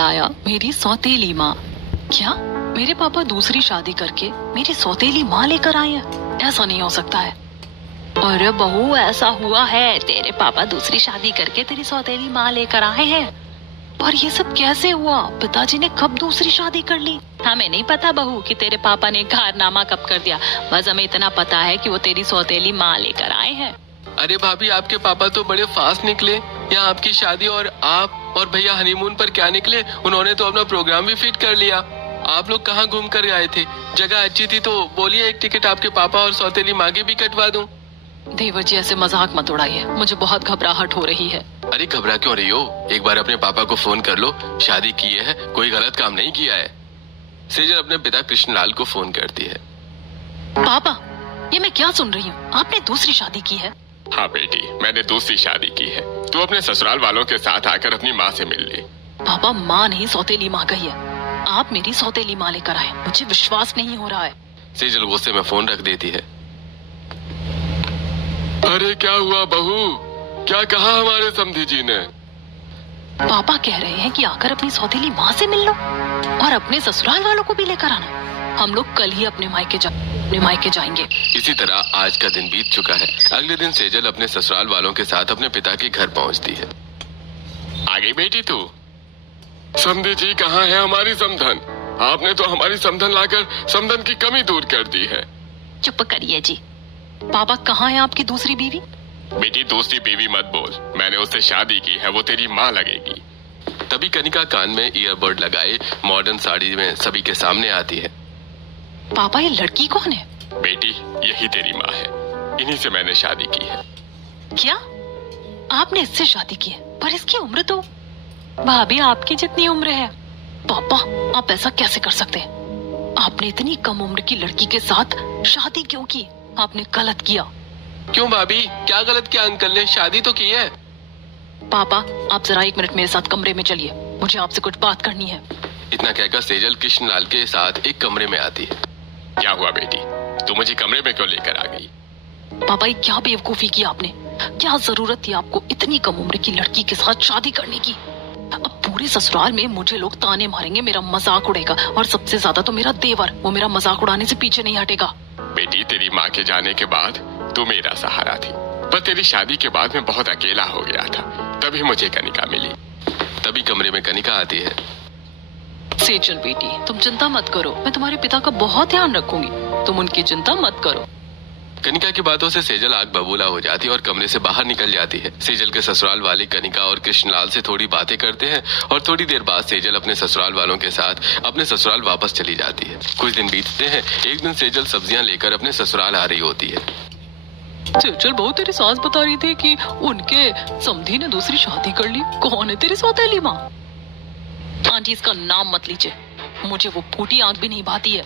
आया मेरी सौतेली माँ। क्या मेरे पापा दूसरी शादी करके मेरी सौतेली माँ लेकर आए हैं? ऐसा नहीं हो सकता है। अरे बहू, ऐसा हुआ है, तेरे पापा दूसरी शादी करके तेरी सौतेली माँ लेकर आए हैं। पर ये सब कैसे हुआ? पिताजी ने कब दूसरी शादी कर ली? हमें नहीं पता बहू कि तेरे पापा ने कारनामा कब कर दिया। बस हमें इतना पता है कि वो तेरी सौतेली माँ लेकर आए हैं। अरे भाभी, आपके पापा तो बड़े फास्ट निकले। यहाँ आपकी शादी और आप और भैया हनीमून पर क्या निकले, उन्होंने तो अपना प्रोग्राम भी फिट कर लिया। आप लोग कहाँ घूम कर आए थे? जगह अच्छी थी तो बोलिए, एक टिकट आपके पापा और सौतेली माँ की भी कटवा दूं। देवर जी, ऐसे मजाक मत उड़ाइए, मुझे बहुत घबराहट हो रही है। अरे घबरा क्यों रही हो? एक बार अपने पापा को फोन कर लो, शादी की है, कोई गलत काम नहीं किया है। सेजल अपने पिता कृष्णलाल को फोन करती है। पापा, ये मैं क्या सुन रही हूँ? आपने दूसरी शादी की है? हाँ बेटी, मैंने दूसरी शादी की है। तू अपने ससुराल वालों के साथ आकर अपनी माँ से मिल ले। पापा, माँ नहीं सौतेली माँ कही है। आप मेरी सौतेली माँ लेकर आए, मुझे विश्वास नहीं हो रहा है। सेजल गुस्से में फोन रख देती है। अरे क्या हुआ बहू, क्या कहा हमारे समधी जी ने? पापा कह रहे हैं कि आकर अपनी सौतेली माँ से मिल लो और अपने ससुराल वालों को भी लेकर आना। हम लोग कल ही अपने मायके जाएंगे। इसी तरह आज का दिन बीत चुका है। अगले दिन सेजल अपने ससुराल वालों के साथ अपने पिता के घर पहुंचती है। आ गई बेटी तू? समधी जी कहाँ है हमारी समधन? आपने तो हमारी समधन लाकर समधन की कमी दूर कर दी है। चुप करिए जी। पापा, कहाँ है आपकी दूसरी बीवी? बेटी, दूसरी बीवी मत बोल, मैंने उससे शादी की है, वो तेरी माँ लगेगी। तभी कनिका कान में ईयरबड लगाए मॉडर्न साड़ी में सभी के सामने आती है। पापा, ये लड़की कौन है? बेटी, यही तेरी माँ है, इन्हीं से मैंने शादी की है। क्या आपने इससे शादी की है? पर इसकी उम्र तो भाभी आपकी जितनी उम्र है। पापा, आप ऐसा कैसे कर सकते हैं? आपने इतनी कम उम्र की लड़की के साथ शादी क्यों की? आपने गलत किया। क्यों भाभी, क्या गलत किया? अंकल ने शादी तो की है। पापा, आप जरा 1 मिनट मेरे साथ कमरे में चलिए, मुझे आपसे कुछ बात करनी है। इतना कहकर सेजल कृष्णलाल के साथ एक कमरे में आती है। क्या हुआ बेटी, तू मुझे कमरे में क्यों लेकर आ गई? पापा, ये क्या बेवकूफी की आपने? क्या जरूरत थी आपको इतनी कम उम्र की लड़की के साथ शादी करने की? अब पूरे ससुराल में मुझे लोग ताने मारेंगे, मेरा मजाक उड़ेगा, और सबसे ज्यादा तो मेरा देवर, वो मेरा मजाक उड़ाने से पीछे नहीं हटेगा। बेटी, तेरी माँ के जाने के बाद तू मेरा सहारा थी, पर तेरी शादी के बाद मैं बहुत अकेला हो गया था, तभी मुझे कनिका मिली। तभी कमरे में कनिका आती है। सेजल बेटी, तुम चिंता मत करो, मैं तुम्हारे पिता का बहुत ध्यान रखूंगी, तुम उनकी चिंता मत करो। कनिका की बातों से सेजल आग बबूला हो जाती है और कमरे से बाहर निकल जाती है। सेजल के ससुराल वाले कनिका और कृष्णलाल से थोड़ी बातें करते हैं और थोड़ी देर बाद सेजल अपने ससुराल वालों के साथ अपने ससुराल वापस चली जाती है। कुछ दिन बीतते हैं। एक दिन सेजल सब्जियां लेकर अपने ससुराल आ रही होती है। सेजल बहू, तेरी सास बता रही थी कि उनके समधी ने दूसरी शादी कर ली। कौन है तेरी सौतेली माँ? आंटी, इसका नाम मत लीजिए, मुझे वो फूटी आंख भी नहीं भाती है।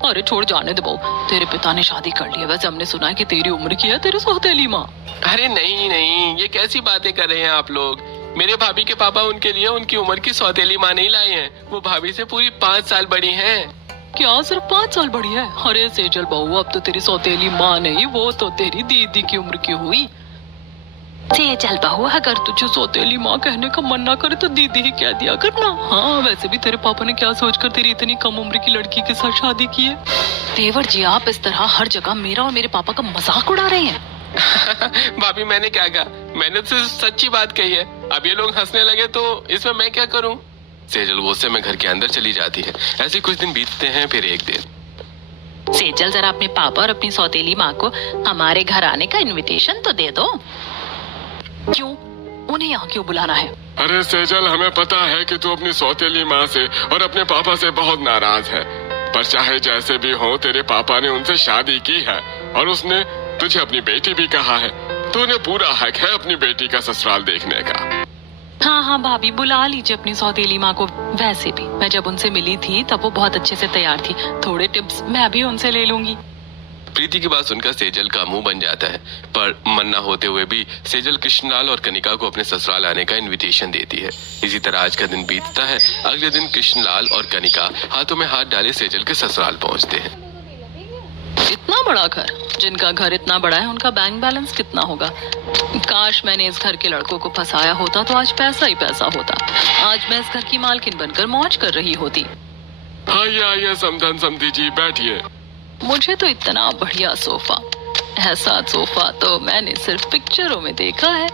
अरे छोड़, जाने दे बहू, तेरे पिता ने शादी कर ली है। वैसे हमने सुना है कि तेरी उम्र की है तेरी सौतेली माँ। अरे नहीं नहीं, ये कैसी बातें कर रहे हैं आप लोग? मेरे भाभी के पापा उनके लिए उनकी उम्र की सौतेली माँ नहीं लाए हैं, वो भाभी से पूरी 5 साल बड़ी हैं। क्या सिर्फ 5 साल बड़ी है? अरे सेजल बहू, अब तो तेरी सौतेली माँ नहीं, वो तो तेरी दीदी की उम्र की हुई। सेजल बहू, अगर तुझे सौतेली माँ कहने का मन ना करे तो दीदी ही कह दिया करना। हाँ, वैसे भी तेरे पापा ने क्या सोचकर तेरी इतनी कम उम्र की लड़की के साथ शादी की है? देवर जी, आप इस तरह हर जगह मेरा और मेरे पापा का मजाक उड़ा रहे हैं। भाभी, मैंने क्या कहा? मैंने तो सच्ची बात कही है। अब ये लोग हंसने लगे तो इसमें मैं क्या करूं? सेजल गुस्से में घर के अंदर चली जाती है। ऐसे कुछ दिन बीतते हैं। फिर एक दिन, सेजल, जरा अपने पापा और अपनी सौतेली माँ को हमारे घर आने का इनविटेशन तो दे दो। क्यों? उन्हें यहाँ क्यों बुलाना है? अरे सेजल, हमें पता है कि तू अपनी सौतेली माँ से और अपने पापा से बहुत नाराज है, पर चाहे जैसे भी हो, तेरे पापा ने उनसे शादी की है और उसने तुझे अपनी बेटी भी कहा है, तो उन्हें पूरा हक है अपनी बेटी का ससुराल देखने का। हाँ हाँ भाभी, बुला लीजिए अपनी सौतेली माँ को। वैसे भी मैं जब उनसे मिली थी तब वो बहुत अच्छे से तैयार थी, थोड़े टिप्स मैं भी उनसे ले लूंगी। प्रीति की बात सुनकर सेजल का मुंह बन जाता है, पर मन न होते हुए भी सेजल कृष्णलाल और कनिका को अपने ससुराल आने का इनविटेशन देती है। इसी तरह आज का दिन बीतता है। अगले दिन कृष्णलाल और कनिका हाथों में हाथ डाले सेजल के ससुराल पहुंचते हैं। इतना बड़ा घर, जिनका घर इतना बड़ा है उनका बैंक बैलेंस कितना होगा। काश मैंने इस घर के लड़कों को फंसाया होता तो आज पैसा ही पैसा होता। आज मैं इस घर की मालकिन बनकर मौज कर रही होती। आइए आइए समधन समधी जी, बैठिए। मुझे तो इतना बढ़िया सोफा, ऐसा सोफा तो मैंने सिर्फ पिक्चरों में देखा है।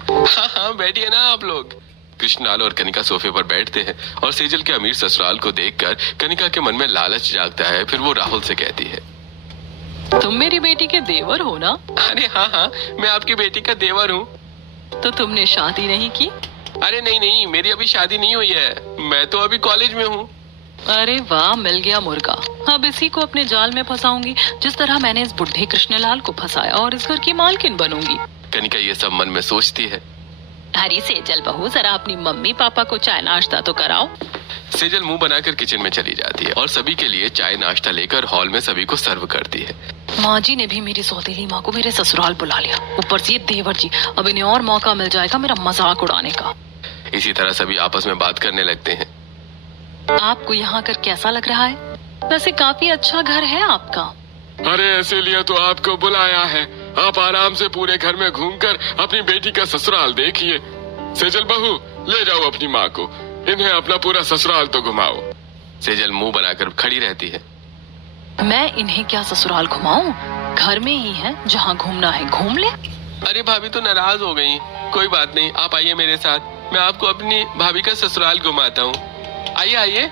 हाँ हाँ, बैठिए ना आप लोग। कृष्णलाल और कनिका सोफे पर बैठते हैं और सेजल के अमीर ससुराल को देखकर कनिका के मन में लालच जागता है। फिर वो राहुल से कहती है, तुम मेरी बेटी के देवर हो ना? अरे हाँ हाँ, मैं आपकी बेटी का देवर हूँ। तो तुमने शादी नहीं की? अरे नहीं नहीं, मेरी अभी शादी नहीं हुई है, मैं तो अभी कॉलेज में हूँ। अरे वाह, मिल गया मुर्गा। अब इसी को अपने जाल में फंसाऊंगी, जिस तरह मैंने इस बुढ़े कृष्णलाल को फंसाया, और इस घर की मालकिन बनूंगी। कनिका ये सब मन में सोचती है। अरे सेजल बहू, जरा अपनी मम्मी पापा को चाय नाश्ता तो कराओ। सेजल मुंह बनाकर किचन में चली जाती है और सभी के लिए चाय नाश्ता लेकर हॉल में सभी को सर्व करती है। माँ जी ने भी मेरी सौतेली माँ को मेरे ससुराल बुला लिया, ऊपर से ये देवर जी। अब इन्हें और मौका मिल जाएगा मेरा मजाक उड़ाने का। इसी तरह सभी आपस में बात करने लगते हैं। आपको यहाँ कर कैसा लग रहा है? वैसे काफी अच्छा घर है आपका। अरे इसीलिए तो आपको बुलाया है। आप आराम से पूरे घर में घूमकर अपनी बेटी का ससुराल देखिए। सेजल बहू, ले जाओ अपनी माँ को, इन्हें अपना पूरा ससुराल तो घुमाओ। सेजल मुंह बनाकर खड़ी रहती है। मैं इन्हें क्या ससुराल घुमाऊं? घर में ही है, जहाँ घूमना है घूम ले। अरे भाभी तो नाराज हो गई। कोई बात नहीं, आप आइए मेरे साथ, मैं आपको अपनी भाभी का ससुराल घुमाता हूँ। आइए आइए।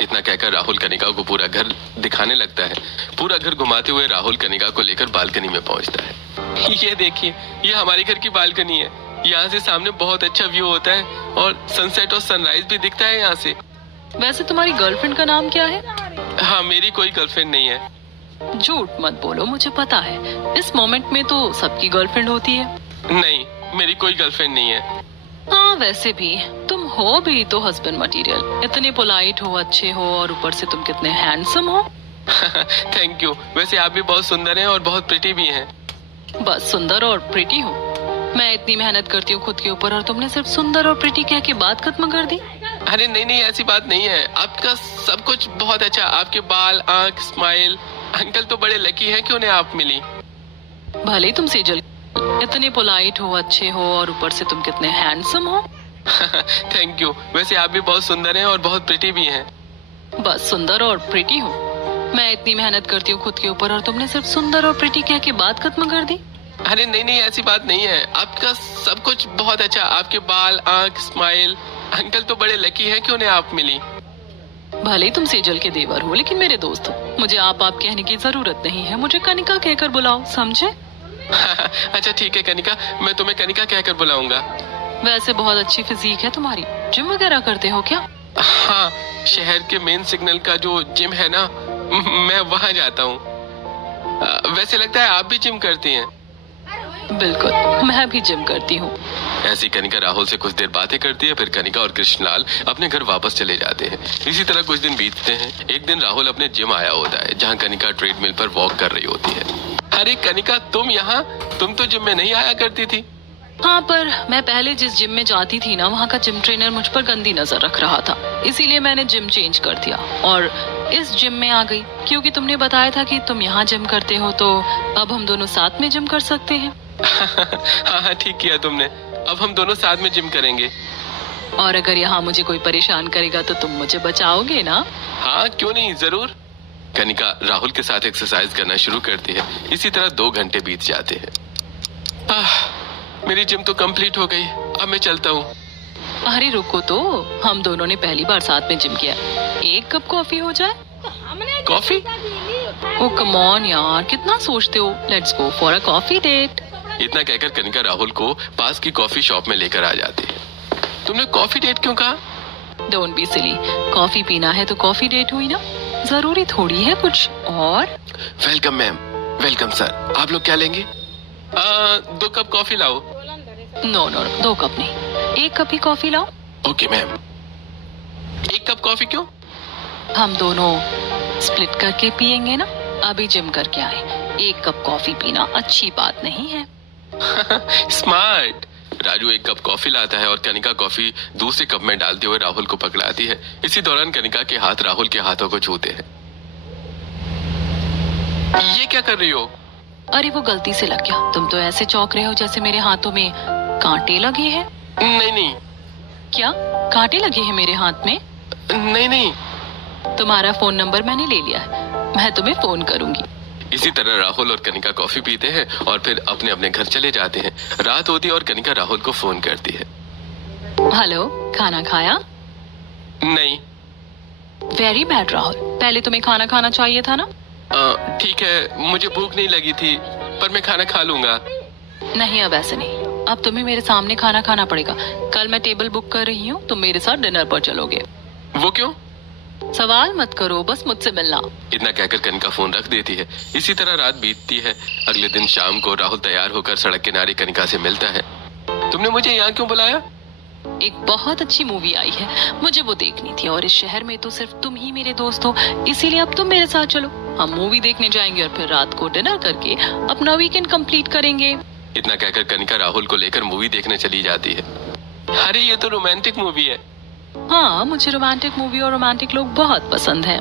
इतना कहकर राहुल कनिका को पूरा घर दिखाने लगता है। पूरा घर घुमाते हुए राहुल कनिका को लेकर बालकनी में पहुंचता है। ये देखिए, ये हमारे घर की बालकनी है। यहाँ से सामने बहुत अच्छा व्यू होता है और सनसेट और सनराइज भी दिखता है यहाँ से। वैसे तुम्हारी गर्लफ्रेंड का नाम क्या है? हाँ, मेरी कोई गर्लफ्रेंड नहीं है। झूठ मत बोलो, मुझे पता है इस मोमेंट में तो सबकी गर्लफ्रेंड होती है। नहीं, मेरी कोई गर्लफ्रेंड नहीं है। हाँ, वैसे भी तुम हो भी तो हस्बैंड मटेरियल। इतने पोलाइट हो, अच्छे हो, और ऊपर से तुम कितने हैंडसम हो। Thank you. वैसे आप भी बहुत सुंदर हैं और बहुत प्रिटी भी हैं। बस सुंदर और प्रिटी हो? मैं इतनी मेहनत करती हूँ खुद के ऊपर और तुमने सिर्फ सुंदर और प्रिटी कह के बात खत्म कर दी। अरे नहीं नहीं, ऐसी बात नहीं है। आपका सब कुछ बहुत अच्छा, आपके बाल, आंख, स्माइल। अंकल तो बड़े लकी हैं कि उन्हें आप मिली। भले ही तुम सेजल इतने पोलाइट हो, अच्छे हो, और ऊपर से तुम कितने हैंडसम हो। Thank you. वैसे आप भी बहुत सुंदर हैं और बहुत प्रिटी भी हैं। बस सुंदर और प्रिटी हो? मैं इतनी मेहनत करती हूँ खुद के ऊपर और तुमने सिर्फ सुंदर और प्रिटी कह के बात खत्म कर दी। अरे नहीं नहीं, ऐसी बात नहीं है। आपका सब कुछ बहुत अच्छा, आपके बाल, आंख, स्माइल। अंकल तो बड़े लकी हैं कि उन्हें आप मिली। भले ही तुम सेजल के देवर हो, लेकिन मेरे दोस्त हो। मुझे आप कहने की जरूरत नहीं है। मुझे कनिका कहकर बुलाओ, समझे? अच्छा ठीक है कनिका, मैं तुम्हें कनिका कहकर बुलाऊंगा। वैसे बहुत अच्छी फिजिक है तुम्हारी। जिम वगैरह करते हो क्या? हाँ, शहर के मेन सिग्नल का जो जिम है ना, मैं वहाँ जाता हूँ। वैसे लगता है आप भी जिम करती हैं। बिल्कुल, मैं भी जिम करती हूँ। ऐसी कनिका राहुल से कुछ देर बातें करती है। फिर कनिका और कृष्णलाल अपने घर वापस चले जाते हैं। इसी तरह कुछ दिन बीतते हैं। एक दिन राहुल अपने जिम आया होता है, जहाँ कनिका ट्रेडमिल पर वॉक कर रही होती है। अरे कनिका, तुम यहाँ? तुम तो जिम में नहीं आया करती थी। हाँ, पर मैं पहले जिस जिम में जाती थी ना, वहाँ का जिम ट्रेनर मुझ पर गंदी नजर रख रहा था, इसीलिए मैंने जिम चेंज कर दिया और इस जिम में आ गई। क्योंकि तुमने बताया था कि तुम यहाँ जिम करते हो, तो अब हम दोनों साथ में जिम कर सकते हैं। हाँ हाँ, ठीक किया तुमने। अब हम दोनों साथ में जिम करेंगे। और अगर यहाँ मुझे कोई परेशान करेगा तो तुम मुझे बचाओगे ना? हाँ, क्यों नहीं, जरूर। कनिका राहुल के साथ एक्सरसाइज करना शुरू करती है। इसी तरह 2 घंटे बीत जाते हैं। मेरी जिम तो कंप्लीट हो गई, अब मैं चलता हूँ। अरे रुको तो, हम दोनों ने पहली बार साथ में जिम किया। 1 कप कॉफी हो जाए? कॉफी? ओ कम ऑन यार, कितना सोचते हो। Let's go for a coffee date. इतना कहकर कनिका राहुल को पास की कॉफी शॉप में लेकर आ जाती है। तुमने कॉफी डेट क्यों कहा? डोंट बी सिली, कॉफी पीना है तो कॉफी डेट हुई ना, जरूरी थोड़ी है कुछ और। Welcome ma'am. Welcome sir. आप लोग क्या लेंगे? 2 कप कॉफी लाओ। नो नो, 2 कप नहीं, 1 कप ही कॉफी लाओ। Okay ma'am. 1 कप कॉफी क्यों? हम दोनों स्प्लिट करके पियेंगे ना। अभी जिम करके आए, 1 कप कॉफी पीना अच्छी बात नहीं है। स्मार्ट। राजू 1 कप कॉफी लाता है और कनिका कॉफी दूसरे कप में डालते हुए राहुल को पकड़ाती है। इसी दौरान कनिका के हाथ राहुल के हाथों को छूते हैं। ये क्या कर रही हो? अरे वो गलती से लग गया। तुम तो ऐसे चौंक रहे हो जैसे मेरे हाथों में कांटे लगे हैं। नहीं नहीं। क्या कांटे लगे हैं मेरे हाथ में? नहीं नहीं। तुम्हारा फोन नंबर मैंने ले लिया है, मैं तुम्हें फोन करूंगी। इसी तरह राहुल और कनिका कॉफी पीते हैं और फिर अपने अपने घर चले जाते हैं। रात होती है और कनिका राहुल को फोन करती है। हेलो, खाना खाया? नहीं। वेरी बैड राहुल, पहले तुम्हें खाना खाना चाहिए था ना। ठीक है, मुझे भूख नहीं लगी थी, पर मैं खाना खा लूंगा। नहीं, अब ऐसे नहीं, अब तुम्हें मेरे सामने खाना खाना पड़ेगा। कल मैं टेबल बुक कर रही हूँ, तुम मेरे साथ डिनर पर चलोगे। वो क्यों? सवाल मत करो, बस मुझसे मिलना। इतना कहकर कनिका फोन रख देती है। इसी तरह रात बीतती है। अगले दिन शाम को राहुल तैयार होकर सड़क किनारे कनिका से मिलता है। तुमने मुझे यहाँ क्यों बुलाया? एक बहुत अच्छी मूवी आई है, मुझे वो देखनी थी, और इस शहर में तो सिर्फ तुम ही मेरे दोस्त हो, इसीलिए अब तुम मेरे साथ चलो। हम मूवी देखने जाएंगे और फिर रात को डिनर करके अपना वीकेंड कंप्लीट करेंगे। इतना कहकर कनिका राहुल को लेकर मूवी देखने चली जाती है। अरे ये तो रोमांटिक मूवी है। हाँ, मुझे रोमांटिक मूवी और रोमांटिक लोग बहुत पसंद हैं।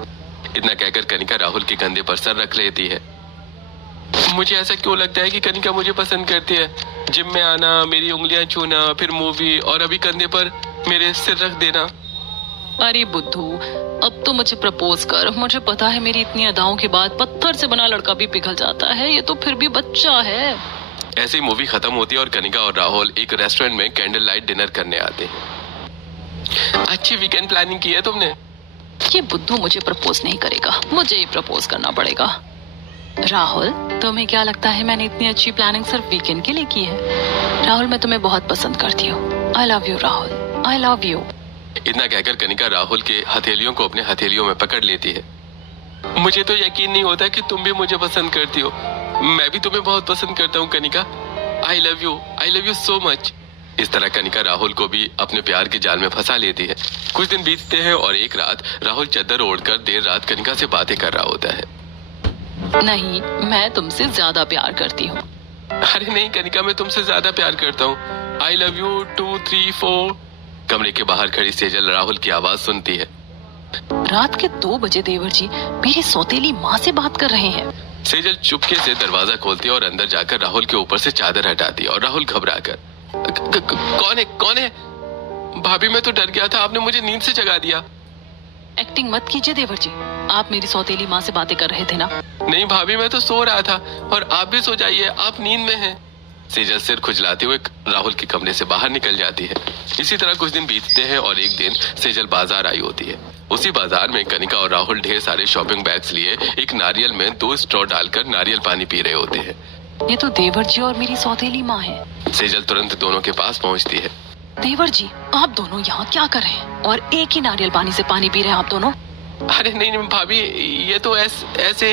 इतना कहकर कनिका राहुल के कंधे पर सर रख लेती है। मुझे ऐसा क्यों लगता है कि कनिका मुझे पसंद करती है? जिम में आना, मेरी उंगलियां छूना, फिर मूवी, और अभी कंधे पर मेरे सिर रख देना। अरे बुद्धू, अब तो मुझे प्रपोज कर। मुझे पता है मेरी इतनी अदाओं के बाद पत्थर से बना लड़का भी पिघल जाता है, ये तो फिर भी बच्चा है। ऐसे ही मूवी खत्म होती है और कनिका और राहुल एक रेस्टोरेंट में कैंडल लाइट डिनर करने आते हैं। अच्छी वीकेंड प्लानिंग की है तुमने। ये बुद्धू मुझे प्रपोज नहीं करेगा, मुझे ही प्रपोज करना पड़ेगा। राहुल, तुम्हें क्या लगता है मैंने इतनी अच्छी प्लानिंग सिर्फ वीकेंड के लिए की है? राहुल, मैं तुम्हें बहुत पसंद करती हूँ। I love you Rahul, I love you. इतना कहकर कनिका राहुल के हथेलियों को अपने हथेलियों में पकड़ लेती है। मुझे तो यकीन नहीं होता कि तुम भी मुझे पसंद करती हो। मैं भी तुम्हें बहुत पसंद करता हूँ Kanika. I love you so much. इस तरह कनिका राहुल को भी अपने प्यार के जाल में फंसा लेती है। कुछ दिन बीतते हैं और एक रात राहुल चादर ओढ़कर देर रात कनिका से बातें कर रहा होता है। नहीं, मैं तुमसे ज्यादा प्यार करती हूँ। अरे नहीं कनिका, मैं तुमसे ज्यादा प्यार करता हूँ। I love you 2 3 4। कमरे के बाहर खड़ी सेजल राहुल की आवाज सुनती है। रात के 2 बजे देवर जी मेरी सौतेली माँ से बात कर रहे हैं। सेजल चुपके से दरवाजा खोलती है और अंदर जाकर राहुल के ऊपर से चादर हटाती है और राहुल घबराकर, कौन है? भाभी, मैं तो डर गया था, आपने मुझे नींद से जगा दिया। एक्टिंग मत कीजिए देवर जी, आप मेरी सौतेली माँ से बातें कर रहे थे ना। नहीं भाभी, मैं तो सो रहा था, और आप भी सो जाइए, आप नींद में हैं। सेजल सिर खुजलाते हुए राहुल के कमरे से बाहर निकल जाती है। इसी तरह कुछ दिन बीतते हैं और एक दिन सेजल बाजार आई होती है। उसी बाजार में कनिका और राहुल ढेर सारे शॉपिंग बैग्स लिए एक नारियल में 2 स्ट्रॉ डालकर नारियल पानी पी रहे होते हैं। ये तो देवर जी और मेरी सौतेली माँ है। सेजल तुरंत दोनों के पास पहुंचती है। देवर जी, आप दोनों यहाँ क्या कर रहे हैं और एक ही नारियल पानी से पानी पी रहे हैं आप दोनों? अरे नहीं भाभी, ये तो ऐसे।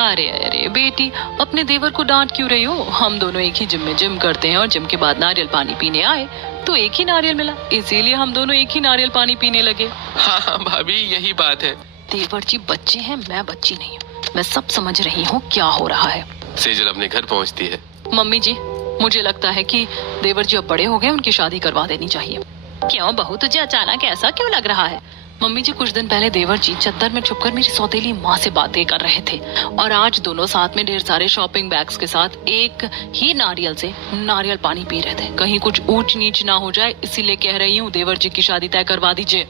अरे बेटी, अपने देवर को डांट क्यों रही हो? हम दोनों एक ही जिम में जिम करते हैं और जिम के बाद नारियल पानी पीने आए तो एक ही नारियल मिला, इसीलिए हम दोनों एक ही नारियल पानी पीने लगे। हाँ भाभी, यही बात है। देवर जी बच्चे हैं, मैं बच्ची नहीं हूँ, मैं सब समझ रही हूँ क्या हो रहा है। सेजल अपने घर पहुँचती है। मम्मी जी, मुझे लगता है कि देवर जी अब बड़े हो गए, उनकी शादी करवा देनी चाहिए। क्यों बहू, तुझे अचानक ऐसा क्यों लग रहा है? मम्मी जी, कुछ दिन पहले देवर जी चद्दर में छुपकर मेरी सौतेली माँ से बातें कर रहे थे और आज दोनों साथ में ढेर सारे शॉपिंग बैग्स के साथ एक ही नारियल से नारियल पानी पी रहे थे। कहीं कुछ ऊंच नीच ना हो जाए, इसीलिए कह रही हूँ देवर जी की शादी तय करवा दीजिए।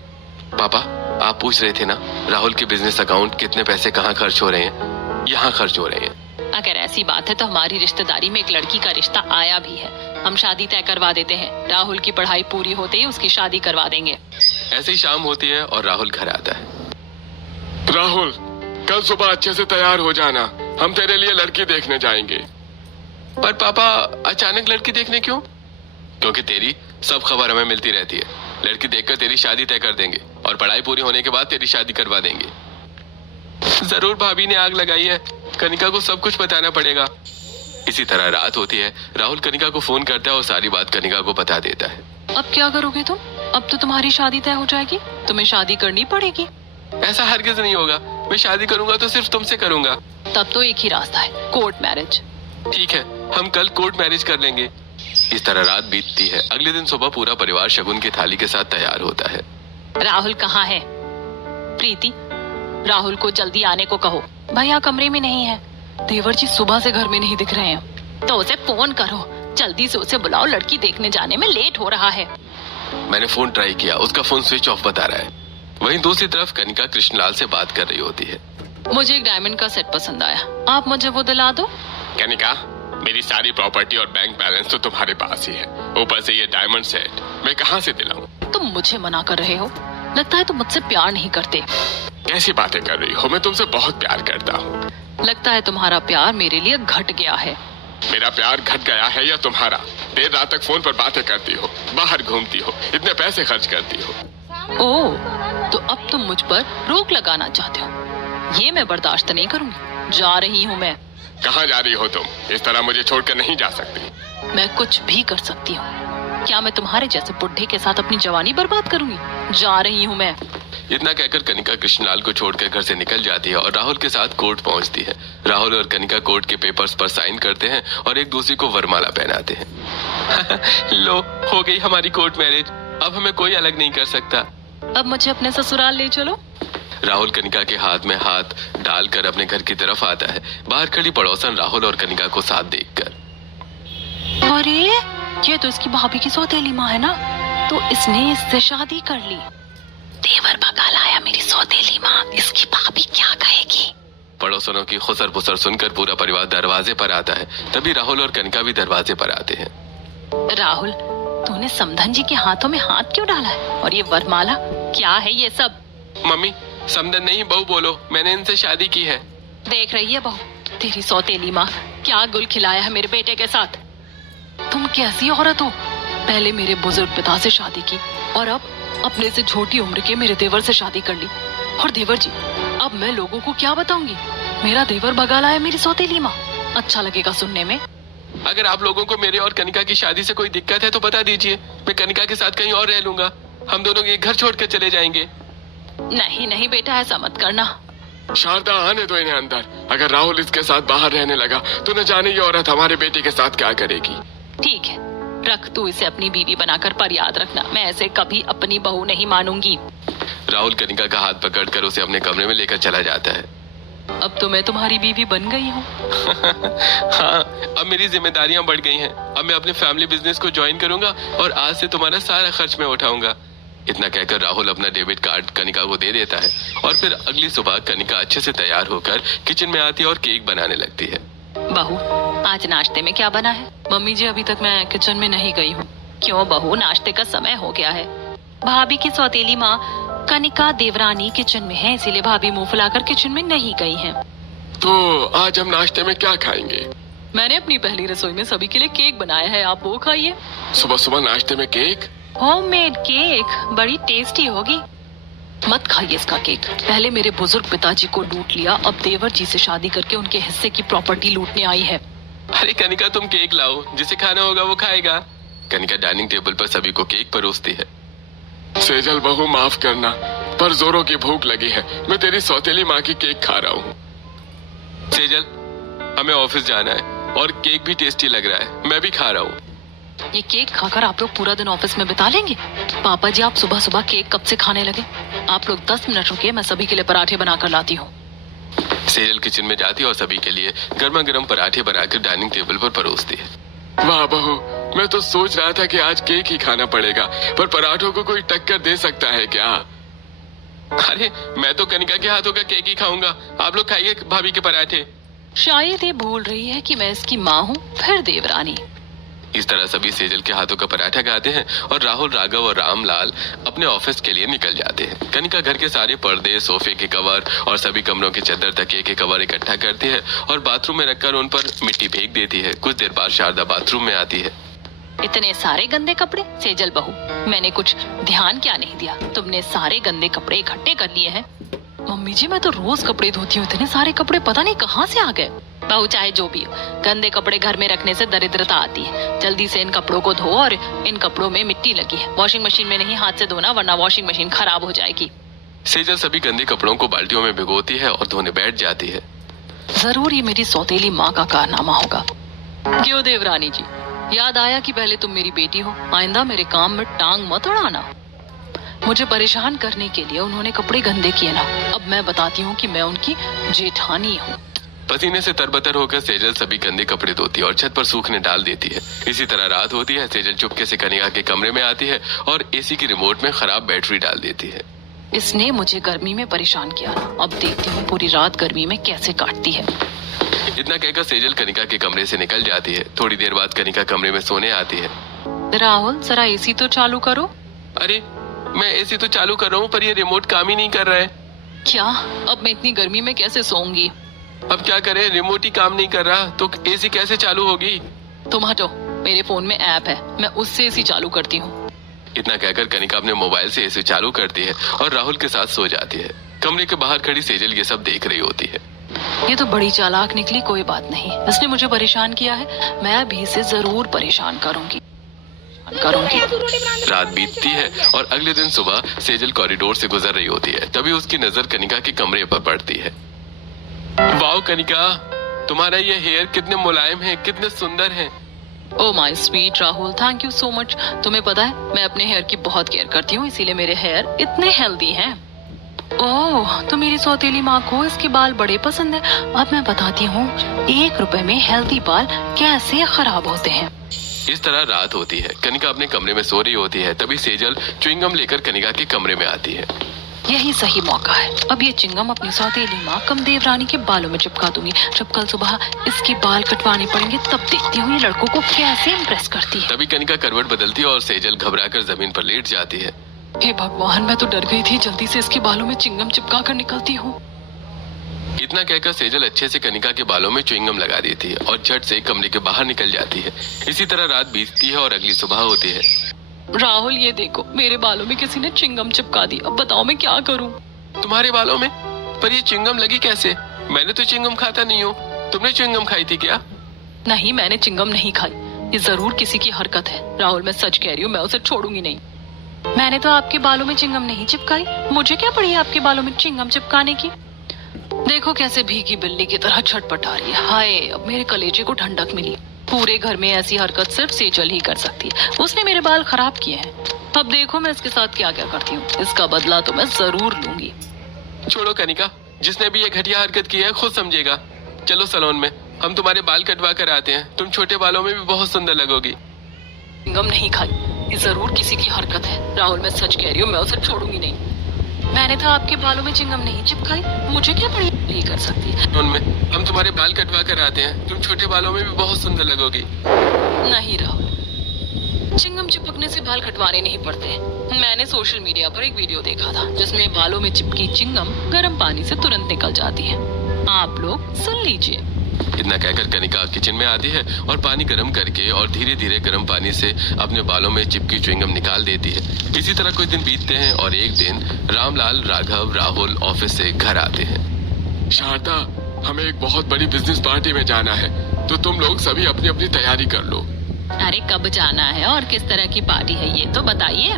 पापा, आप पूछ रहे थे ना राहुल के बिजनेस अकाउंट कितने पैसे कहाँ खर्च हो रहे हैं? यहाँ खर्च हो रहे हैं। अगर ऐसी बात है तो हमारी रिश्तेदारी में एक लड़की का रिश्ता आया भी है, हम शादी तय करवा देते हैं। राहुल की पढ़ाई पूरी होते ही उसकी शादी करवा देंगे। ऐसे ही शाम होती है और राहुल घर आता है। राहुल, कल सुबह अच्छे से तैयार हो जाना, हम तेरे लिए लड़की देखने जाएंगे। पर पापा, अचानक लड़की देखने क्यों? क्योंकि तेरी सब खबर हमें मिलती रहती है। लड़की देखकर तेरी शादी तय कर देंगे और पढ़ाई पूरी होने के बाद तेरी शादी करवा देंगे। जरूर भाभी ने आग लगाई है, कनिका को सब कुछ बताना पड़ेगा। इसी तरह रात होती है। राहुल कनिका को फोन करता है और सारी बात कनिका को बता देता है। अब क्या करोगे तुम? अब तो तुम्हारी शादी तय हो जाएगी, तुम्हें शादी करनी पड़ेगी। ऐसा हरगिज नहीं होगा, मैं शादी करूंगा तो सिर्फ तुमसे करूंगा। तब तो एक ही रास्ता है, कोर्ट मैरिज। ठीक है, हम कल कोर्ट मैरिज कर लेंगे। इस तरह रात बीतती है। अगले दिन सुबह पूरा परिवार शगुन की थाली के साथ तैयार होता है। राहुल कहाँ है? प्रीति, राहुल को जल्दी आने को कहो, भैया कमरे में नहीं है। देवर जी सुबह से घर में नहीं दिख रहे हैं। तो उसे फोन करो, जल्दी से उसे बुलाओ, लड़की देखने जाने में लेट हो रहा है। मैंने फोन ट्राई किया, उसका फोन स्विच ऑफ बता रहा है। वहीं दूसरी तरफ कनिका कृष्णलाल से बात कर रही होती है। मुझे एक डायमंड का सेट पसंद आया, आप मुझे वो दिला दो। कनिका, मेरी सारी प्रॉपर्टी और बैंक बैलेंस तो तुम्हारे पास ही है, ऊपर से ये डायमंड सेट मैं कहाँ से दिलाऊं? तुम मुझे मना कर रहे हो, लगता है तुम मुझसे प्यार नहीं करते। कैसी बातें कर रही हो? मैं तुमसे बहुत प्यार करता हूँ। लगता है तुम्हारा प्यार मेरे लिए घट गया है। मेरा प्यार घट गया है या तुम्हारा? देर रात तक फोन पर बातें करती हो, बाहर घूमती हो, इतने पैसे खर्च करती हो। ओह, तो अब तुम मुझ पर रोक लगाना चाहते हो? ये मैं बर्दाश्त नहीं करूंगी। जा रही हूँ मैं। कहाँ जा रही हो तुम? इस तरह मुझे छोड़कर नहीं जा सकती। मैं कुछ भी कर सकती हूँ। क्या मैं तुम्हारे जैसे बुढ़े के साथ अपनी जवानी बर्बाद करूंगी? जा रही हूँ मैं। इतना कहकर कनिका कृष्णलाल को छोड़कर घर से निकल जाती है और राहुल के साथ कोर्ट पहुंचती है। राहुल और कनिका कोर्ट के पेपर्स पर साइन करते हैं और एक दूसरे को वरमाला पहनाते हैं। लो, हो गई हमारी कोर्ट मैरिज। अब हमें कोई अलग नहीं कर सकता। अब मुझे अपने ससुराल ले चलो। राहुल कनिका के हाथ में हाथ डालकर अपने घर की तरफ आता है। बाहर खड़ी पड़ोसन राहुल और कनिका को साथ देखकर, अरे ये तो इसकी भाभी की सौतेली माँ है ना, तो इसने इससे शादी कर ली। देवर भगा लाया मेरी सौतेली माँ, इसकी भाभी क्या कहेगी? पड़ोसनों की खुसर पुसर सुनकर पूरा परिवार दरवाजे पर आता है। तभी राहुल और कनिका भी दरवाजे पर आते हैं। राहुल, तूने समधन जी के हाथों में हाथ क्यों डाला है? और ये वरमाला क्या है ये सब? मम्मी, समधन नहीं बहू बोलो, मैंने इनसे शादी की है। देख रही है बहू, तेरी सौतेली माँ क्या गुल खिलाया है मेरे बेटे के साथ। तुम कैसी औरत हो? पहले मेरे बुजुर्ग पिता से शादी की और अब अपने से छोटी उम्र के मेरे देवर से शादी कर ली। और देवर जी, अब मैं लोगों को क्या बताऊंगी? मेरा देवर भगा लाया मेरी सौतेली माँ। अच्छा लगेगा सुनने में। अगर आप लोगों को मेरे और कनिका की शादी से कोई दिक्कत है तो बता दीजिए, मैं कनिका के साथ कहीं और रह लूंगा। हम दोनों ये घर छोड़कर चले जाएंगे। नहीं नहीं बेटा, ऐसा मत करना। शारदा, आने दो इन्हें अंदर। अगर राहुल इसके साथ बाहर रहने लगा तो न जाने ये औरत हमारे बेटे के साथ क्या करेगी। ठीक है, रख तू इसे अपनी बीवी बनाकर, पर याद रखना मैं ऐसे कभी अपनी बहू नहीं मानूंगी। राहुल कनिका का हाथ पकड़कर उसे अपने कमरे में लेकर चला जाता है। अब तो मैं तुम्हारी बीवी बन गई हूँ। हाँ, अब मेरी जिम्मेदारियां बढ़ गई हैं। अब मैं अपने फैमिली बिजनेस को ज्वाइन करूंगा और आज से तुम्हारा सारा खर्च मैं उठाऊंगा। इतना कहकर राहुल अपना डेबिट कार्ड कनिका को दे देता है और फिर अगली सुबह कनिका अच्छे से तैयार होकर किचन में आती है और केक बनाने लगती है। बहू, आज नाश्ते में क्या बना है? मम्मी जी, अभी तक मैं किचन में नहीं गई हूँ। क्यों बहू, नाश्ते का समय हो गया है। भाभी की सौतेली माँ कनिका देवरानी किचन में है, इसीलिए भाभी मुंह फुलाकर किचन में नहीं गई हैं। तो आज हम नाश्ते में क्या खाएंगे? मैंने अपनी पहली रसोई में सभी के लिए केक बनाया है, आप वो खाइए। सुबह सुबह नाश्ते में केक? होममेड केक, बड़ी टेस्टी होगी। मत खाइए इसका केक। पहले मेरे बुजुर्ग पिताजी को लूट लिया, अब देवर जी से शादी करके उनके हिस्से की प्रॉपर्टी लूटने आई है। अरे कनिका, तुम केक लाओ, जिसे खाना होगा वो खाएगा। कनिका डाइनिंग टेबल पर सभी को केक परोसती है। सेजल बहू, माफ करना, पर जोरों की भूख लगी है। मैं तेरी सौतेली माँ की केक खा रहा हूँ। सेजल, हमें ऑफिस जाना है और केक भी टेस्टी लग रहा है, मैं भी खा रहा हूँ। ये केक खाकर आप लोग पूरा दिन ऑफिस में बिता लेंगे? पापा जी, आप सुबह सुबह केक कब से खाने लगे? आप लोग 10 मिनट रुकिए, मैं सभी के लिए पराठे बनाकर लाती हूँ। सेजल किचन में जाती है और सभी के लिए गर्मा गर्म पराठे बनाकर डाइनिंग टेबल पर परोसती है। वाह बहू, मैं तो सोच रहा था कि आज केक ही खाना पड़ेगा, पर पराठों को कोई टक्कर दे सकता है क्या? अरे मैं तो कनिका के हाथों का केक ही खाऊंगा, आप लोग खाइए भाभी के पराठे। शायद ये भूल रही है कि मैं इसकी माँ हूँ, फिर देवरानी। इस तरह सभी सेजल के हाथों का पराठा खाते हैं और राहुल, राघव और रामलाल अपने ऑफिस के लिए निकल जाते हैं। कनिका घर के सारे पर्दे, सोफे के कवर और सभी कमरों के चादर, तकिए के कवर इकट्ठा करती है और बाथरूम में रखकर उन पर मिट्टी फेंक देती है। कुछ देर बाद शारदा बाथरूम में आती है। इतने सारे गंदे कपड़े? सेजल बहू, मैंने कुछ ध्यान क्या नहीं दिया, तुमने सारे गंदे कपड़े इकट्ठे कर लिए हैं। मम्मी जी, मैं तो रोज कपड़े धोती हूँ, इतने सारे कपड़े पता नहीं कहाँ से आ गए। बहू, चाहे जो भी हो, गंदे कपड़े घर में रखने से दरिद्रता आती है। जल्दी से इन कपड़ों को धो, और इन कपड़ों में मिट्टी लगी है, वॉशिंग मशीन में नहीं, हाथ से धोना, वरना वॉशिंग मशीन खराब हो जाएगी। सेजल सभी गंदे कपड़ों को बाल्टियों में भिगोती है और धोने बैठ जाती है। जरूर ये मेरी सौतेली माँ का कारनामा होगा। क्यों देवरानी जी, याद आया कि पहले तुम मेरी बेटी हो, आइंदा मेरे काम में टांग मत अड़ाना। मुझे परेशान करने के लिए उन्होंने कपड़े गंदे किए ना। अब मैं बताती हूँ कि मैं उनकी जेठानी हूँ। पसीने से तरबतर होकर सेजल सभी गंदे कपड़े धोती है और छत पर सूखने डाल देती है। इसी तरह रात होती है। सेजल चुपके से कनिका के कमरे में आती है और एसी की रिमोट में खराब बैटरी डाल देती है। इसने मुझे गर्मी में परेशान किया ना, अब देखती हूँ पूरी रात गर्मी में कैसे काटती है। इतना कहकर सेजल कनिका के कमरे से निकल जाती है। थोड़ी देर बाद कनिका कमरे में सोने आती है। राहुल जरा एसी तो चालू करो। अरे मैं एसी तो चालू कर रहा हूँ पर ये रिमोट काम ही नहीं कर रहा है। क्या? अब मैं इतनी गर्मी में कैसे सोऊंगी? अब क्या करें, रिमोट ही काम नहीं कर रहा तो एसी कैसे चालू होगी? तुम हटो, मेरे फोन में ऐप है, मैं उससे एसी चालू करती हूँ। इतना कहकर कनिका अपने मोबाइल से एसी चालू करती है और राहुल के साथ सो जाती है। कमरे के बाहर खड़ी सेजल ये सब देख रही होती है। ये तो बड़ी चालाक निकली। कोई बात नहीं, इसने मुझे परेशान किया है, मैं भी इसे जरूर परेशान करूंगी। रात बीतती है और अगले दिन सुबह सेजल कॉरिडोर से गुजर रही होती है। तभी उसकी नजर कनिका के कमरे पर पड़ती है। वाओ कनिका, तुम्हारा ये हेयर कितने मुलायम है, कितने सुंदर है। Oh my sweet Rahul, thank you so much. तुम्हें पता है मैं अपने हेयर की बहुत केयर करती हूँ, इसीलिए मेरे हेयर इतने हेल्दी हैं। ओह, तो मेरी सौतेली माँ को इसके बाल बड़े पसंद है। अब मैं बताती हूँ 1 रुपए में हेल्दी बाल कैसे खराब होते हैं। इस तरह रात होती है। कनिका अपने कमरे में सो रही होती है। तभी सेजल च्युइंगम लेकर कनिका के कमरे में आती है। यही सही मौका है। अब ये चिंगम अपनी सौतेली माँ कमदेव रानी के बालों में चिपका दूंगी। जब कल सुबह इसके बाल कटवाने पड़ेंगे तब देखती हूँ ये लड़कों को कैसे इम्प्रेस करती है। तभी कनिका करवट बदलती है और सेजल घबराकर जमीन पर लेट जाती है। हे भगवान, मैं तो डर गई थी। जल्दी से इसके बालों में चिंगम चिपका कर निकलती हूँ। इतना कहकर सेजल अच्छे से कनिका के बालों में च्युइंगम लगा देती है और झट से कमरे के बाहर निकल जाती है। इसी तरह रात बीतती है और अगली सुबह होती है। राहुल ये देखो, मेरे बालों में किसी ने चिंगम चिपका दी। अब बताओ मैं क्या करूं? तुम्हारे बालों में? पर ये च्युइंगम लगी कैसे? मैंने तो च्युइंगम खाता नहीं हूँ। तुमने च्युइंगम खाई थी क्या? नहीं, मैंने चिंगम नहीं खाई। ये जरूर किसी की हरकत है। राहुल मैं सच कह रही हूँ, मैं उसे छोड़ूंगी नहीं। मैंने तो आपके बालों में चिंगम नहीं चिपकाई। मुझे क्या पड़ी आपके बालों में चिंगम चिपकाने की? देखो कैसे भीगी बिल्ली की तरह छटपटा रही है। हाय, अब मेरे कलेजे को ठंडक मिली। पूरे घर में ऐसी हरकत सिर्फ सेजल ही कर सकती है। उसने मेरे बाल खराब किए हैं। अब देखो मैं इसके साथ क्या क्या करती हूँ। इसका बदला तो मैं जरूर लूंगी। छोड़ो कनिका, जिसने भी ये घटिया हरकत की है खुद समझेगा। चलो सैलून में, हम तुम्हारे बाल कटवा कर आते हैं। तुम छोटे बालों में भी बहुत सुंदर लगोगी। चिंगम नहीं खाई, ये जरूर किसी की हरकत है। राहुल मैं सच कह रही हूँ, मैं उसे छोड़ूंगी नहीं। मैंने तो आपके बालों में चिंगम नहीं चिपकाई। मुझे क्या पड़ी? नहीं कर सकती। उनमें हम तुम्हारे बाल कटवा कर आते हैं। तुम छोटे बालों में भी बहुत सुंदर लगोगी। नहीं राहुल, चिंगम चिपकने से बाल कटवाने नहीं पड़ते। मैंने सोशल मीडिया पर एक वीडियो देखा था जिसमें बालों में चिपकी चिंगम गर्म पानी से तुरंत निकल जाती है। आप लोग सुन लीजिए। इतना कहकर कनिका किचन में आती है और पानी गर्म करके और धीरे धीरे गर्म पानी से अपने बालों में चिपकी च्युइंगम निकाल देती है। इसी तरह कुछ दिन बीतते हैं और एक दिन रामलाल, राघव, राहुल ऑफिस से घर आते हैं। शारदा, हमें एक बहुत बड़ी बिजनेस पार्टी में जाना है, तो तुम लोग सभी अपनी अपनी तैयारी कर लो। अरे कब जाना है और किस तरह की पार्टी है ये तो बताइए।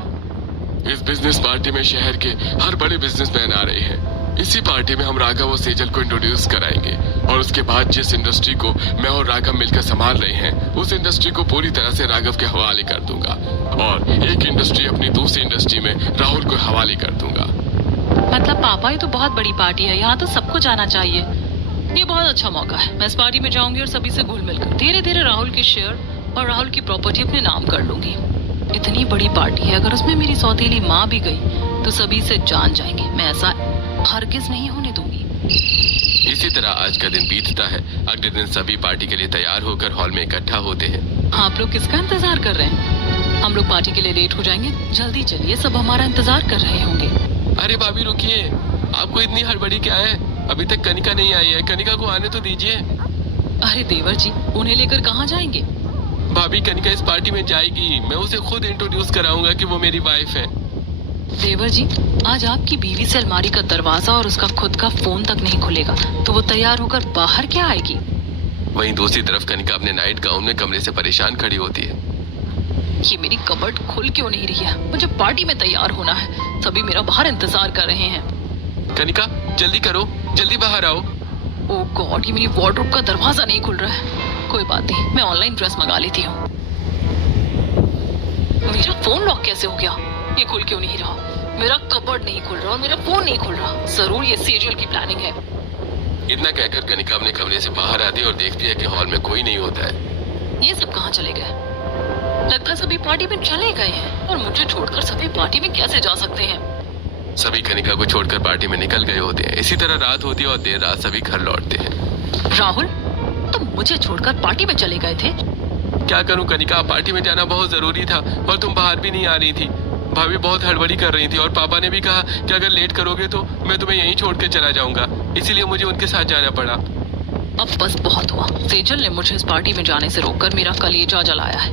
इस बिजनेस पार्टी में शहर के हर बड़े बिजनेसमैन आ रहे हैं। इसी पार्टी में हम राघव और सेजल को इंट्रोड्यूस कराएंगे और उसके बाद जिस इंडस्ट्री को मैं और राघव मिलकर संभाल रहे हैं उस इंडस्ट्री को पूरी तरह से राघव के हवाले कर दूंगा और एक इंडस्ट्री अपनी दूसरी इंडस्ट्री में राहुल को हवाले कर दूंगा। मतलब पापा, ये तो बहुत बड़ी पार्टी है, यहाँ तो सबको जाना चाहिए। ये बहुत अच्छा मौका है। मैं इस पार्टी में जाऊंगी और सभी से घुल मिलकर धीरे धीरे राहुल की शेयर और राहुल की प्रॉपर्टी अपने नाम कर लूंगी। इतनी बड़ी पार्टी है, अगर उसमें मेरी सौतेली माँ भी गई तो सभी से जान जाएंगे। मैं ऐसा हरगिज नहीं होने दूंगी। इसी तरह आज का दिन बीतता है। अगले दिन सभी पार्टी के लिए तैयार होकर हॉल में इकट्ठा होते हैं। आप लोग किसका इंतजार कर रहे हैं? हम लोग पार्टी के लिए लेट हो जाएंगे। जल्दी चलिए, सब हमारा इंतजार कर रहे होंगे। अरे भाभी रुकिए, आपको इतनी हड़बड़ी क्या है? अभी तक कनिका नहीं आई है। कनिका को आने तो दीजिए। अरे देवर जी, उन्हें लेकर कहाँ जाएंगे? भाभी, कनिका इस पार्टी में जाएगी। मैं उसे खुद इंट्रोड्यूस कराऊंगा कि वो मेरी वाइफ है। देवर जी, आज आपकी बीवी से अलमारी का दरवाजा और उसका खुद का फोन तक नहीं खुलेगा तो वो तैयार होकर बाहर क्या आएगी? वहीं दूसरी तरफ कनिका अपने नाइट गाउन में कमरे से परेशान खड़ी होती है। ये मेरी कबर्ड खुल क्यों नहीं रही है? मुझे पार्टी में तैयार होना है। सभी मेरा बाहर इंतजार कर रहे हैं। कनिका जल्दी करो, जल्दी बाहर आओ। ओह गॉड, ये मेरी वार्डरोब का दरवाजा नहीं खुल रहा है। कोई बात नहीं, मैं ऑनलाइन ड्रेस मंगा लेती हूँ। मेरा फोन लॉक कैसे हो गया? ये खुल क्यों नहीं रहा? मेरा कबर्ड नहीं खुल रहा और मेरा फोन नहीं खुल रहा। जरूर ये सेजल की प्लानिंग है। इतना कहकर कनिका अपने कमरे से बाहर आती है और देखती है कि हॉल में कोई नहीं होता है। ये सब कहाँ चले गए? लगता है सभी पार्टी में चले गए हैं और मुझे छोड़कर सभी पार्टी में कैसे जा सकते हैं? सभी कनिका को छोड़कर पार्टी में निकल गए होते हैं। इसी तरह रात होती है और देर रात सभी घर लौटते हैं। राहुल, तुम मुझे छोड़कर पार्टी में चले गए थे? क्या करूं कनिका, पार्टी में जाना बहुत जरूरी था और तुम बाहर भी नहीं आ रही थी। भाभी बहुत हड़बड़ी कर रही थी और पापा ने भी कहा कि अगर लेट करोगे तो मैं तुम्हें यहीं छोड़ के चला जाऊंगा, इसीलिए मुझे उनके साथ जाना पड़ा। अब बस बहुत हुआ। सेजल ने मुझे इस पार्टी में जाने से रोककर मेरा कलेजा जलाया है।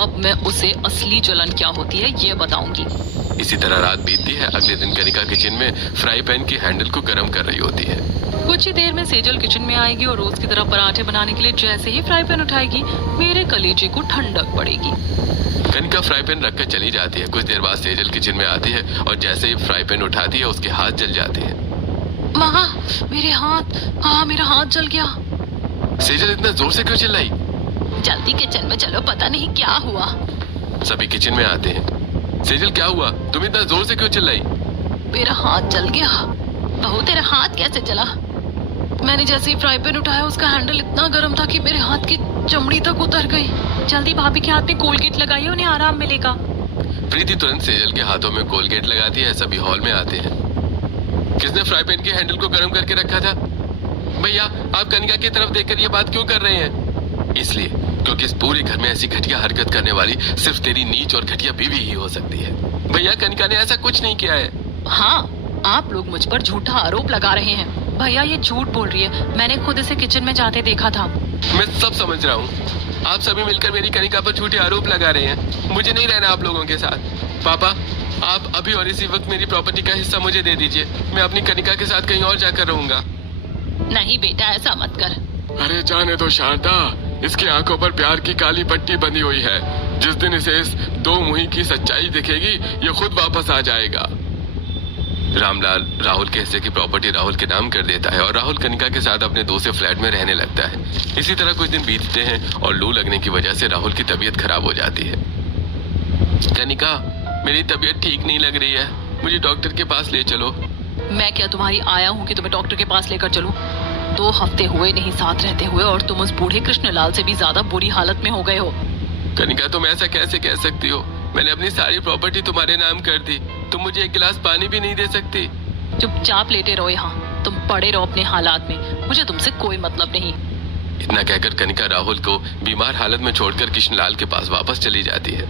अब मैं उसे असली जलन क्या होती है ये बताऊंगी। इसी तरह रात बीतती है। अगले दिन कनिका किचन में फ्राई पैन की हैंडल को गर्म कर रही होती है। कुछ ही देर में सेजल किचन में आएगी और रोज की तरह पराठे बनाने के लिए जैसे ही फ्राई पैन उठाएगी मेरे कलेजे को ठंडक पड़ेगी। कनिका फ्राई पैन रखकर चली जाती है। कुछ देर बाद सेजल किचन में आती है और जैसे ही फ्राई पैन उठाती है उसके हाथ जल जाते हैं। माँ, मेरे हाथ, हाँ मेरा हाथ जल गया। सेजल इतना जोर से क्यों चिल्लाई? जल्दी किचन में चलो, पता नहीं क्या हुआ। सभी किचन में आते हैं। सेजल क्या हुआ, तुम इतना जोर से क्यों चिल्लाई? मेरा हाथ जल गया। बहू तेरा हाथ कैसे जला? मैंने जैसे ही फ्राई पैन उठाया उसका हैंडल इतना गर्म था कि मेरे हाथ की चमड़ी तक उतर गई। जल्दी भाभी के हाथ में कोलगेट लगाइए, उन्हें आराम मिलेगा। प्रीति तुरंत सेजल के हाथों में कोलगेट लगाती है। सभी हॉल में आते हैं। किसने फ्राई पैन के हैंडल को गर्म करके रखा था? भैया, आप कनिका की तरफ देखकर ये बात क्यों कर रहे हैं? इसलिए क्योंकि इस पूरे घर में ऐसी घटिया हरकत करने वाली सिर्फ तेरी नीच और घटिया बीवी ही हो सकती है। भैया, कनिका ने ऐसा कुछ नहीं किया है। हाँ, आप लोग मुझ पर झूठा आरोप लगा रहे हैं। भैया ये झूठ बोल रही है, मैंने खुद इसे किचन में जाते देखा था। मैं सब समझ रहा हूँ। आप सभी मिलकर मेरी कनिका पर झूठे आरोप लगा रहे हैं। मुझे नहीं रहना आप लोगों के साथ। पापा, आप अभी और इसी वक्त मेरी प्रॉपर्टी का हिस्सा मुझे दे दीजिए। मैं अपनी कनिका के साथ कहीं और जाकर रहूंगा। नहीं बेटा, ऐसा मत कर। अरे जाने दो शारदा, इसकी आंखों पर प्यार की काली पट्टी बंधी हुई है। जिस दिन इसे इस दो मुही की सच्चाई दिखेगी ये खुद वापस आ जाएगा। रामलाल राहुल के हिस्से की प्रॉपर्टी राहुल के नाम कर देता है और राहुल कनिका के साथ अपने दूसरे फ्लैट में रहने लगता है। इसी तरह कुछ दिन बीतते हैं और लू लगने की वजह से राहुल की तबीयत खराब हो जाती है। कनिका, मेरी तबीयत ठीक नहीं लग रही है, मुझे डॉक्टर के पास ले चलो। मैं क्या तुम्हारी आया हूँ कि तुम्हें डॉक्टर के पास लेकर चलूं? 2 हफ्ते हुए नहीं साथ रहते हुए और तुम उस बूढ़े कृष्णलाल से भी ज्यादा बुरी हालत में हो गए हो। कनिका, तुम ऐसा कैसे कह सकती हो? मैंने अपनी सारी प्रॉपर्टी तुम्हारे नाम कर दी। तुम मुझे एक गिलास पानी भी नहीं दे सकती? चुपचाप लेटे रहो यहाँ, तुम पड़े रहो अपने हालात में, मुझे तुमसे कोई मतलब नहीं। इतना कहकर कनिका राहुल को बीमार हालत में छोड़कर कृष्णलाल के पास वापस चली जाती है।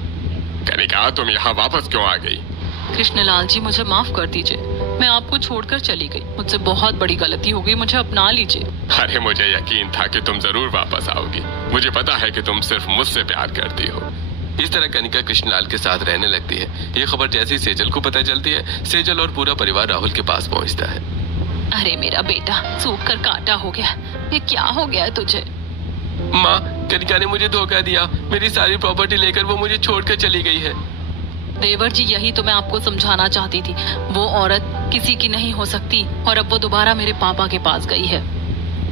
कनिका, तुम यहाँ वापस क्यों आ गई? कृष्णलाल जी, मुझे माफ कर दीजिए, मैं आपको छोड़कर चली गई। मुझसे बहुत बड़ी गलती हो गई, मुझे अपना लीजिए। अरे मुझे यकीन था कि तुम जरूर वापस आओगी। मुझे पता है कि तुम सिर्फ मुझसे प्यार करती हो। इस तरह कनिका कृष्णलाल के साथ रहने लगती है। ये खबर जैसे ही सेजल को पता चलती है, सेजल और पूरा परिवार राहुल के पास पहुंचता है। अरे मेरा बेटा, सूख कर कांटा हो गया, ये क्या हो गया है तुझे? माँ, कनिका ने मुझे धोखा दिया। मेरी सारी प्रॉपर्टी लेकर वो मुझे छोड़कर चली गई है। देवर जी, यही तो मैं आपको समझाना चाहती थी। वो औरत किसी की नहीं हो सकती और अब वो दोबारा मेरे पापा के पास गई है।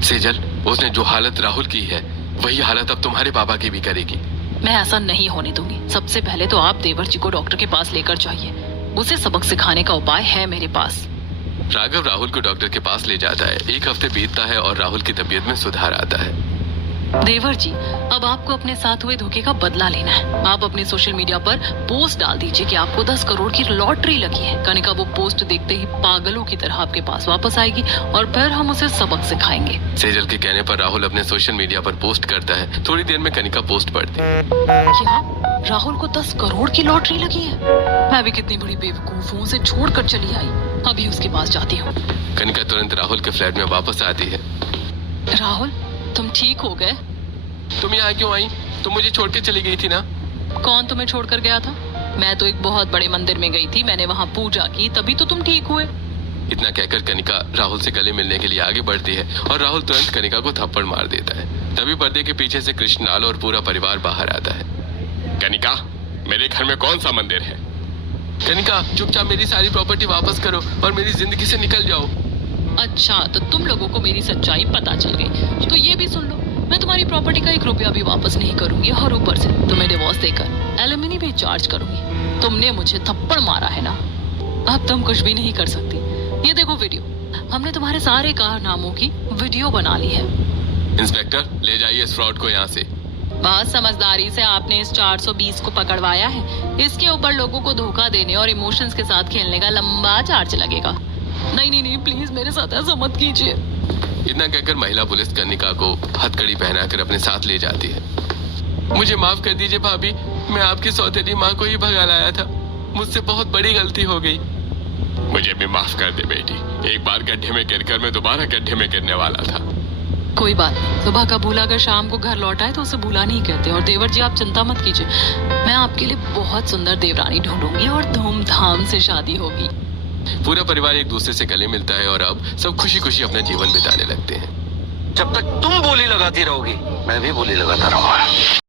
सेजल, उसने जो हालत राहुल की है वही हालत अब तुम्हारे पापा की भी करेगी। मैं ऐसा नहीं होने दूंगी। सबसे पहले तो आप देवर जी को डॉक्टर के पास लेकर जाइए, उसे सबक सिखाने का उपाय है मेरे पास। राघव राहुल को डॉक्टर के पास ले जाता है। 1 हफ्ते बीतता है और राहुल की तबीयत में सुधार आता है। देवर जी, अब आपको अपने साथ हुए धोखे का बदला लेना है। आप अपने सोशल मीडिया पर पोस्ट डाल दीजिए कि आपको 10 करोड़ की लॉटरी लगी है। कनिका वो पोस्ट देखते ही पागलों की तरह आपके पास वापस आएगी और फिर हम उसे सबक सिखाएंगे। सेजल के कहने पर राहुल अपने सोशल मीडिया पर पोस्ट करता है। थोड़ी देर में कनिका पोस्ट पढ़ती है। क्या राहुल को 10 करोड़ की लॉटरी लगी है? मैं भी कितनी बड़ी बेवकूफ हूँ, उसे छोड़कर चली आई। अभी उसके पास जाती हूँ। कनिका तुरंत राहुल के फ्लैट में वापस आती है। राहुल, तुम ठीक हो गए? तुम यहाँ क्यों आई? तुम मुझे छोड़ के चली गई थी ना? कौन तुम्हें छोड़कर गया था? मैं तो एक बहुत बड़े मंदिर में गई थी, मैंने वहाँ पूजा की, तभी तो तुम ठीक हुए। इतना कहकर कनिका राहुल से गले मिलने के लिए आगे बढ़ती है और राहुल तुरंत कनिका को थप्पड़ मार देता है। तभी पर्दे के पीछे से कृष्णलाल और पूरा परिवार बाहर आता है। कनिका, मेरे घर में कौन सा मंदिर है? कनिका, चुपचाप मेरी सारी प्रॉपर्टी वापस करो और मेरी जिंदगी से निकल जाओ। अच्छा, तो तुम लोगों को मेरी सच्चाई पता चल गई, तो ये भी सुन लो, मैं तुम्हारी प्रॉपर्टी का 1 रुपया भी वापस नहीं करूंगी और ऊपर से तुम्हें डिवोर्स देकर एलिमनी भी चार्ज करूंगी। तुमने मुझे थप्पड़ मारा है ना? अब तुम कुछ भी नहीं कर सकती। ये देखो वीडियो, हमने तुम्हारे सारे कारनामों की वीडियो बना ली है। इंस्पेक्टर, ले जाइए इस फ्रॉड को यहाँ से। बहुत समझदारी से आपने इस 420 को पकड़वाया है। इसके ऊपर लोगों को धोखा देने और इमोशंस के साथ खेलने का लंबा चार्ज लगेगा। नहीं नहीं नहीं, प्लीज मेरे साथ ऐसा मत कीजिए। इतना कहकर महिला पुलिस कनिका को हथकड़ी पहनाकर अपने साथ ले जाती है। मुझे माफ कर दीजिए भाभी, मैं आपकी सौतेली माँ को ही भगा लाया था। मुझसे बहुत बड़ी गलती हो गई। मुझे भी माफ कर दे बेटी। एक बार गड्ढे में गिरकर मैं दोबारा गड्ढे में गिरने वाला था। कोई बात नहीं, सुबह का भूला अगर शाम को घर लौट आए तो उसे भूला नहीं कहते। और देवर जी, आप चिंता मत कीजिए, मैं आपके लिए बहुत सुंदर देवरानी ढूंढूंगी और धूमधाम से शादी होगी। पूरा परिवार एक दूसरे से गले मिलता है और अब सब खुशी खुशी अपना जीवन बिताने लगते हैं। जब तक तुम बोली लगाती रहोगी, मैं भी बोली लगाता रहूंगा।